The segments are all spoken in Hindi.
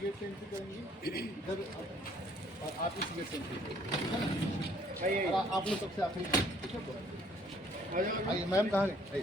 गेट से एंट्री करेंगी इधर और आप इस गेट से एंट्री आप लोग सबसे आखिरी आइए। मैम कहाँ गए?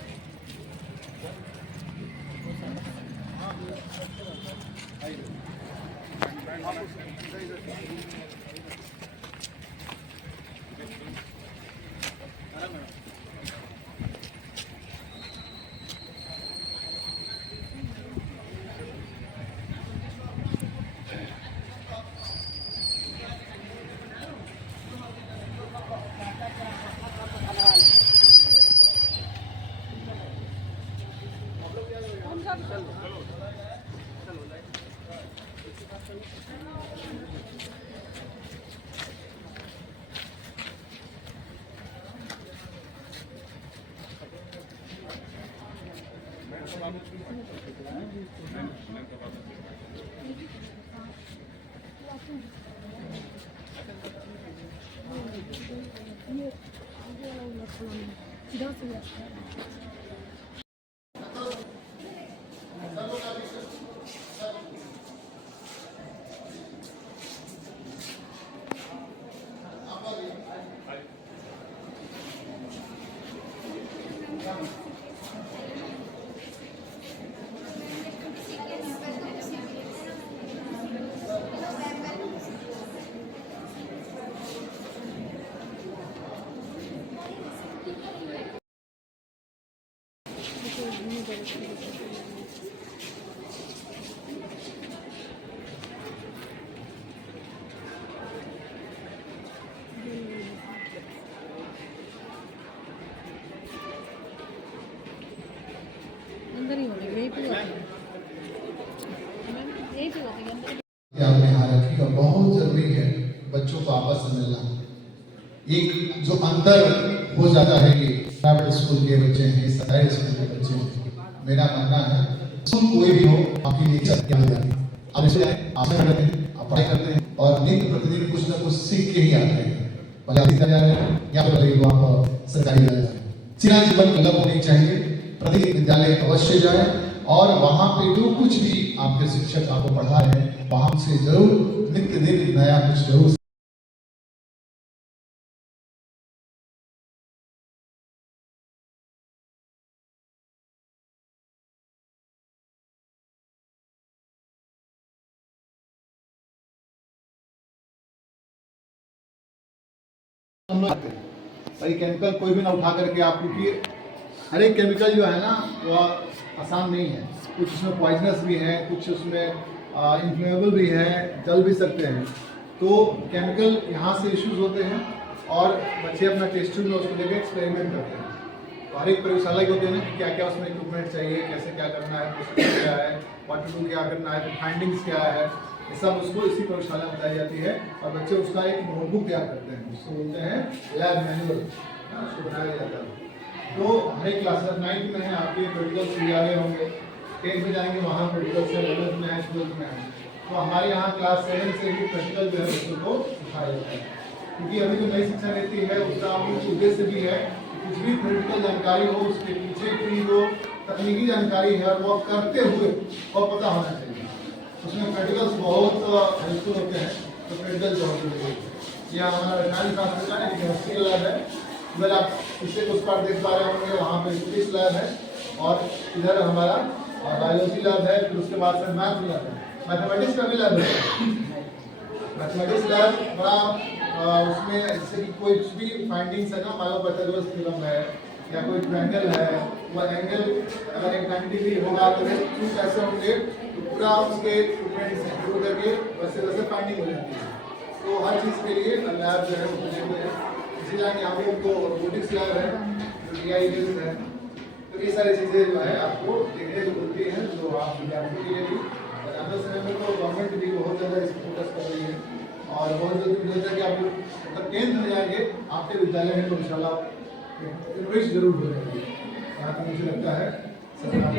आपने यहाँ रखी और बहुत जरूरी है बच्चों को आपस में मिलना। एक जो अंतर हो जाता है कि प्राइवेट स्कूल के बच्चे हैं, सरकारी स्कूल के बच्चे हैं, मेरा मानना है कोई भी हो आपकी नेचर क्या हो जाती है। आप इसलिए आप करते हैं, आप पढ़ाई करते हैं और नित्य प्रतिदिन कुछ ना कुछ सीख के ही आते हैं। भले आप जा रहे हैं या फिर आप सरकारी जा रहे हैं, सीधा जीवन अलग होनी चाहिए। प्रतिदिन विद्यालय अवश्य जाए और वहाँ पे जो कुछ भी आपके शिक्षक आपको पढ़ा रहे हैं वहाँ से जरूर नित्य दिन नया कुछ जरूर। सही केमिकल कोई भी ना उठा करके आप, क्योंकि हर एक केमिकल जो है ना वो आसान नहीं है। कुछ उसमें पॉइजनस भी है, कुछ उसमें इन्फ्लेमेबल भी है, जल भी सकते हैं। तो केमिकल यहाँ से इश्यूज होते हैं और बच्चे अपना टेस्ट ट्यूब में उसको लेकर एक्सपेरिमेंट करते हैं। तो हर एक प्रयोगशाला के होते हैं ना कि क्या क्या उसमें इक्विपमेंट चाहिए, कैसे क्या करना है, प्रोसीजर क्या है, व्हाट टू डू क्या करना है, फाइंडिंग्स क्या है, ये सब उसको इसी प्रयोगशाला में बताई जाती है और बच्चे उसका एक नोटबुक तैयार करते हैं, उसको बोलते हैं लैब मैनुअल, उसको बनाया जाता है। तो हर एक क्लास 9th में है आपके प्रैक्टिकल सीआरए होंगे, 10th में जाएंगे वहाँ प्रैक्टिकल से, 11th में है, 12th में है। तो हमारे यहाँ क्लास 7 से ही प्रैक्टिकल जो है बच्चों को सिखाया जाता है, क्योंकि अभी जो नई शिक्षा नीति है उसका उद्देश्य भी है कुछ भी थ्योरेटिकल जानकारी हो उसके पीछे की जो तकनीकी जानकारी है और वो करते हुए वो पता होना चाहिए। उसमें प्रैक्टिकल्स बहुत हेल्पफुल होते हैं, तो प्रैक्टिकल जो होते हैं यहाँ हमारा रसायन शास्त्र का एक केमिस्ट्री लैब है, इधर आप इससे कुछ पार्ट देख पा रहे होंगे, वहाँ पे फिजिक्स लैब है और इधर हमारा बायोलॉजी लैब है, फिर उसके बाद से मैथ लैब है, मैथमेटिक्स का भी लैब है। मैथमेटिक्स लैब बड़ा उसमें जैसे कि कोई भी फाइंडिंग्स है ना, पाइथागोरस थ्योरम है या कोई ट्रायंगल है, वो एंगल अगर एक 90 डिग्री होगा तो टू कैसे होंगे, तो पूरा उसके इक्विपमेंट से शुरू करके वैसे वैसे फाइंडिंग हो जाती है। तो हर चीज़ के लिए लैब जो है वो बने हुए हैं। इसी लाइन यहाँ पे उनको रोबोटिक्स लैब है, जो AI बेस्ड है। तो ये सारी चीज़ें जो है आपको देखने को मिलती हैं, जो आप विद्यार्थियों के लिए भी आने समय में तो गवर्नमेंट भी बहुत ज़्यादा इस फोकस कर रही है और बहुत जल्दी है कि आप मतलब 10th में जाएंगे आपके विद्यालय में तो इंशाल्लाह इनोवेशन जरूर हो जाएगी, यहाँ तक मुझे लगता है सरकार।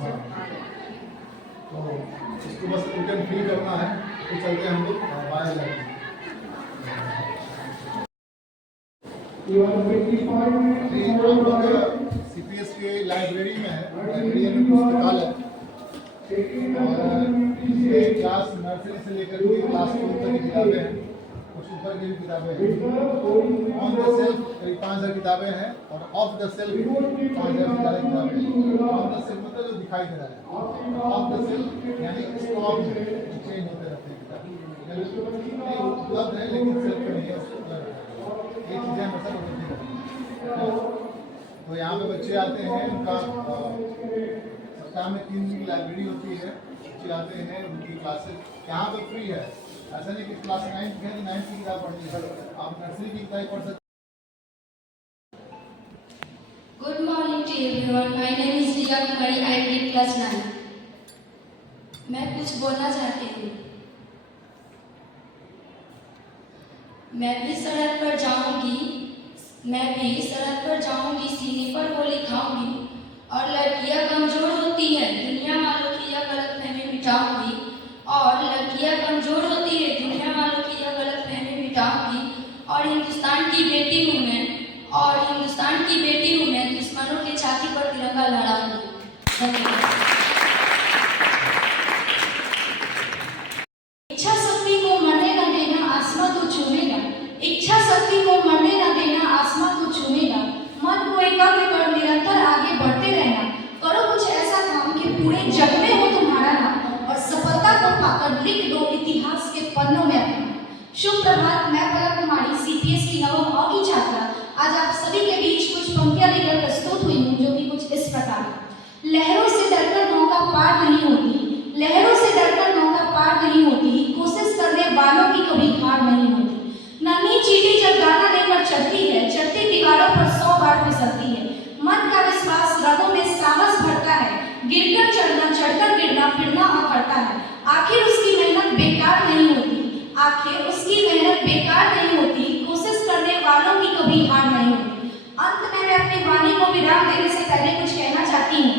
हाँ, तो इसको बस रिटर्न फील करना है, तो चलते हैं हम लोग बाहर जाएंगे। CPS के लाइब्रेरी में है, लाइब्रेरी में पुस्तकालय और क्लास नर्सरी से लेकर के क्लास 2 तक की किताबें हैं, कुछ ऊपर की भी किताबें हैं। ऑन द सेल्फ करीब 5000 किताबें हैं और ऑफ द सेल्फ 5000 से ज़्यादा किताबें हैं। ऑन द सेल्फ मतलब जो दिखाई दे रहा है, ऑफ द सेल्फ यानी स्टॉक में चेंज होते रहते हैं किताब, उपलब्ध है लेकिन सेल्फ में नहीं है, ये चीज़ें मतलब होती रहती हैं। तो यहाँ पे बच्चे आते हैं, उनका सप्ताह में 3 दिन की लाइब्रेरी होती है, बच्चे आते हैं, उनकी क्लासेस यहाँ पे फ्री है। ऐसा नहीं कि क्लास 9 की है तो 9 की किताब पढ़नी है, आप नर्सरी की किताब पढ़ सकते। Good morning to everyone. My name is Riya Kumari. I read class 9. मैं कुछ बोलना चाहती हूँ। मैं भी सड़क पर जाऊंगी, सीने पर गोली खाऊंगी और लड़कियां कमजोर होती है, दुनिया वालों की यह गलतफहमी मिटाऊंगी और लड़कियां कमजोर होती है, दुनिया वालों की यह गलतफहमी मिटाऊंगी और हिंदुस्तान की बेटी हूँ मैं, दुश्मनों के छाती पर तिरंगा लहराऊंगी। धन्यवाद। इच्छा शक्ति को मरने न देना, आसमां तो चूमेगा। इच्छा शक्ति को मरने न देना, आसमां तो चूमेगा। मन को एकाग्र कर निरंतर आगे बढ़ते रहना। करो कुछ ऐसा काम कि पूरे जग में हो तुम्हारा नाम और सफलता को पाकर लिख दो इतिहास के पन्नों में अपना। शुभ प्रभात, मैं पलक कुमारी, CPS की नवम अ की छात्रा आज आप सभी के बीच कुछ पंक्तियां लेकर प्रस्तुत हुई हूँ, जो कि कुछ इस प्रकार। लहरों से डरकर नौका पार नहीं होती, लहरों से डरकर नौका पार नहीं होती, कोशिश करने वालों की कभी हार नहीं होती। नन्ही चींटी जब दाना लेकर चढ़ती है, चढ़ती दीवारों पर 100 बार फिसलती है। मन का विश्वास रगों में साहस भरता है, गिरकर चढ़ना, चढ़कर गिरना, फिरना और करता है। आखिर उसकी मेहनत बेकार नहीं होती, आखिर उसकी मेहनत बेकार नहीं होती, कोशिश करने वालों की कभी हार नहीं होती। अंत में मैं अपनी वाणी को विराम देने से पहले कुछ कहना चाहती हूँ।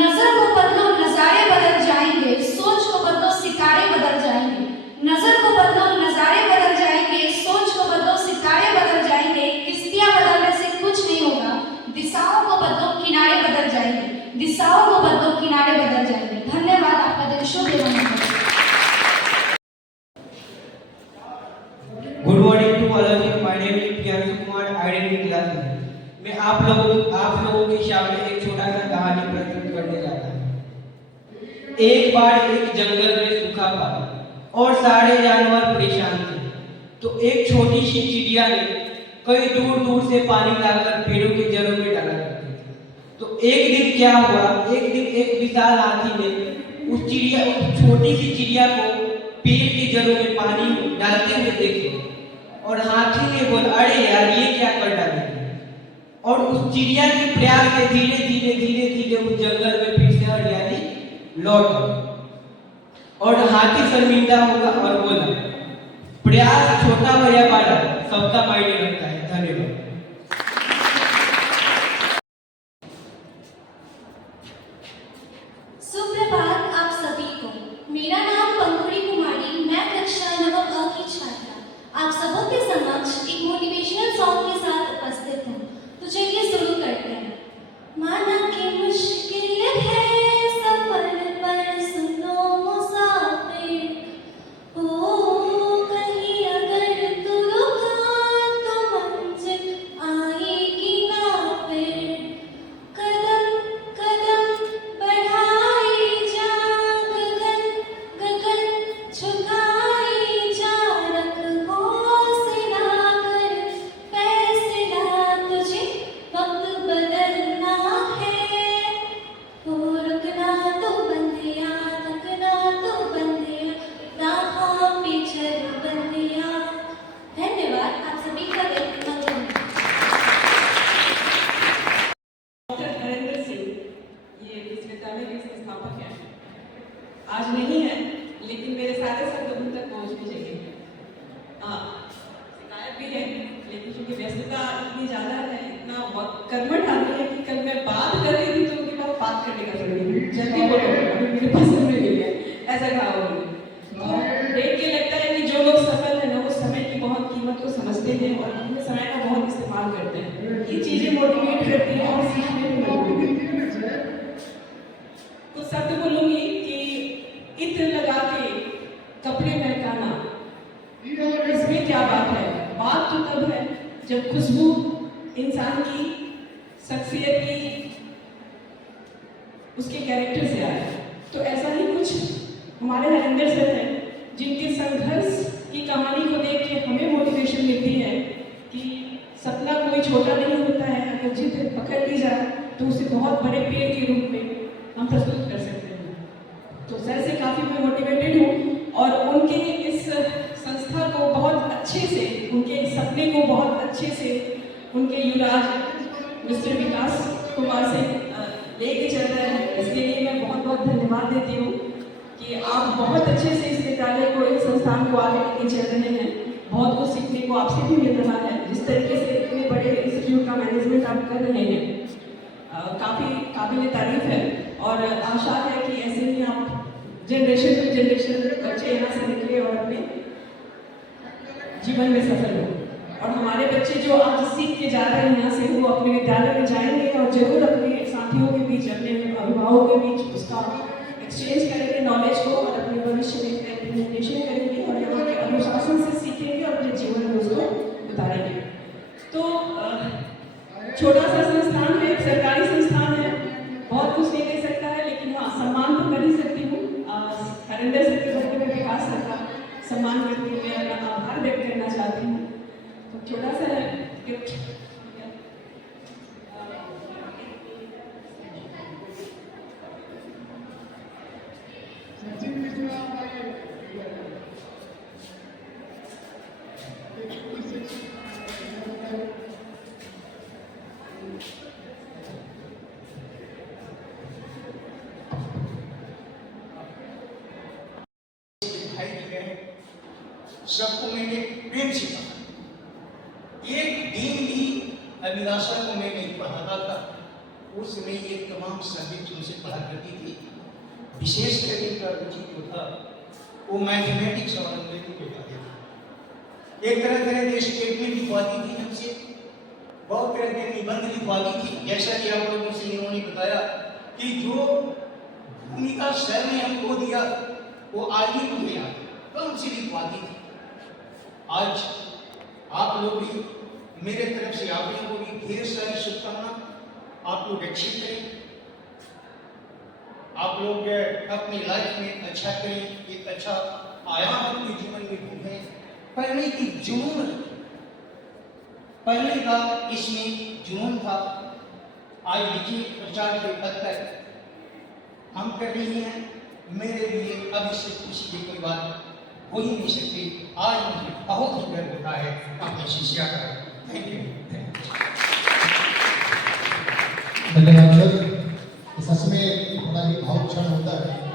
नजर को बदलो, नजारे बदल जाएंगे, सोच को बदलो, सितारे बदल जाएंगे। नजर को बदलो, नजारे बदल जाएंगे, सोच को बदलो, सितारे बदल जाएंगे। किस्तियां बदलने से कुछ नहीं होगा, दिशाओं को बदलो, किनारे बदल जाएंगे, दिशाओं को बदलो, किनारे बदल जाएंगे। धन्यवाद। आपका दिन शुभ एवं good morning to all of you. My name is Priyanshu Kumar, I am in class 9। मैं आप लोगों के सामने एक छोटा सा कहानी प्रस्तुत करने जा रहा हूँ। एक बार एक जंगल में सूखा पड़ा और सारे जानवर परेशान थे। तो एक छोटी सी चिड़िया ने कई दूर दूर से पानी लाकर पेड़ों की जड़ों में डाला करती थी। तो एक दिन क्या हुआ, एक दिन एक विशाल हाथी ने उस छोटी सी चिड़िया को पेड़ की जड़ों में पानी डालते हुए देखे और हाथी ने बोला, अरे यार ये क्या कर डाले। और उस चिड़िया के प्रयास से धीरे धीरे उस जंगल में फिर से हरियाली लौट गई। और हाथी शर्मिंदा होगा और बोला, प्रयास छोटा हो या बड़ा, सबका मायने रखता है। धन्यवाद। सुप्रभात आप सभी को। मेरा नाम पंखुड़ी कुमारी, मैं कक्षा 9 अ की छात्रा आप सबों के समक्ष एक मोटिवेशनल सॉन्ग के साथ उपस्थित हूँ। तो चलिए शुरू करते हैं। माना कि मुश्किल विद्यालय के संस्थापक हैं। आज नहीं है, लेकिन मेरे सारे शब्द उन तक पहुँच भी जाएंगे। शिकायत भी है, लेकिन क्योंकि व्यस्तता इतनी ज़्यादा है, इतना कर्मठ आदमी है कि कल मैं बात कर रही थी तो उनके पास बात करने का जरूरी जल्दी बोलो, अभी मेरे पास समय नहीं है, ऐसा कहा उन्होंने। तो देख के लगता है कि जो लोग सफल है ना, वो समय की बहुत कीमत को समझते हैं और अपने समय का बहुत इस्तेमाल करते हैं। ये चीज़ें मोटिवेट करती हैं और सीखने में मदद मिलती है। कुछ शब्द बोलूँगी कि इत्र लगा के कपड़े महकाना, इसमें क्या बात है? बात तो तब है जब खुशबू इंसान की शख्सियत की, उसके कैरेक्टर से आए। तो ऐसा ही कुछ हमारे हरिंदर सर हैं, जिनके संघर्ष की कहानी को देख के हमें मोटिवेशन मिलती है कि सपना कोई छोटा नहीं होता है। अगर जिद पकड़ ली जाए तो उसे बहुत बड़े पेड़ के रूप में हम प्रस्तुत कर सकते हैं। तो सर से काफ़ी मैं मोटिवेटेड हूँ और उनके इस संस्था को बहुत अच्छे से, उनके इस सपने को बहुत अच्छे से उनके युवराज मिस्टर विकास कुमार से लेके चल रहे हैं। इसके लिए मैं बहुत बहुत धन्यवाद देती हूँ कि आप बहुत अच्छे से इस विद्यालय को, इस संस्थान को आगे लेके चल रहे हैं। बहुत कुछ सीखने को आपसे भी मिल रहा है, जिस तरीके से इतने बड़े इंस्टीट्यूट का मैनेजमेंट आप कर रहे हैं, काफ़ी काबिल तारीफ है। और आशा है कि ऐसे ही आप जनरेशन टू जनरेशन बच्चे यहाँ से निकले और अपने जीवन में सफल हो। और हमारे बच्चे जो आज सीख के जा रहे हैं यहाँ से, वो अपने विद्यालय में जाएंगे और जरूर अपने साथियों के बीच, अपने अभिभावकों के बीच उसका एक्सचेंज करेंगे नॉलेज को और अपने भविष्य में इम्प्लीमेंटेशन करेंगे और यहाँ के अनुशासन से सीखेंगे और अपने जीवन में उसको उतारेंगे। तो छोटा सा संस्थान है, सरकारी संस्थान है, बहुत कुछ नहीं दे सकता है, लेकिन हाँ सम्मान तो कर ही सकती हूँ। हरिंदर सर के बच्चे में विकास सर का सम्मान करके मैं अपना आभार व्यक्त करना चाहती हूँ। तो छोटा सा गिफ्ट सबको मैंने प्रेम से कहा। एक दिन भी अभिलाषा को मैं नहीं पढ़ाता था, उस समय ये तमाम सब्जेक्ट उनसे पढ़ा करती थी। विशेष कर इनका रुचि जो था वो मैथमेटिक्स और अंग्रेजी को पढ़ाते थे। एक तरह तरह के स्टेटमेंट लिखवाती थी हमसे, बहुत तरह के निबंध लिखवाती थी। जैसा कि आप लोगों से इन्होंने बताया कि जो भूमिका सर ने हमको दिया वो आज भी मुझे याद है, तो हमसे लिखवाती थी। आज आप लोग भी, मेरे तरफ से आप लोगों को भी ढेर सारी शुभकामना। आप लोग अच्छे करें, आप लोग अपनी लाइफ में अच्छा करें, एक अच्छा आयाम अपने जीवन में ढूंढें। पढ़ने की जुनून, पढ़ने का इसमें जुनून था। आज देखिए प्रचार के पद तक हम कर रही हैं। मेरे लिए अब इससे खुशी की कोई बात हो ही नहीं सकती। आज मुझे बहुत ही गर्व होता है अपने शिष्या का। Thank you. धन्यवाद सर। सच में बड़ा ही भावुक क्षण होता है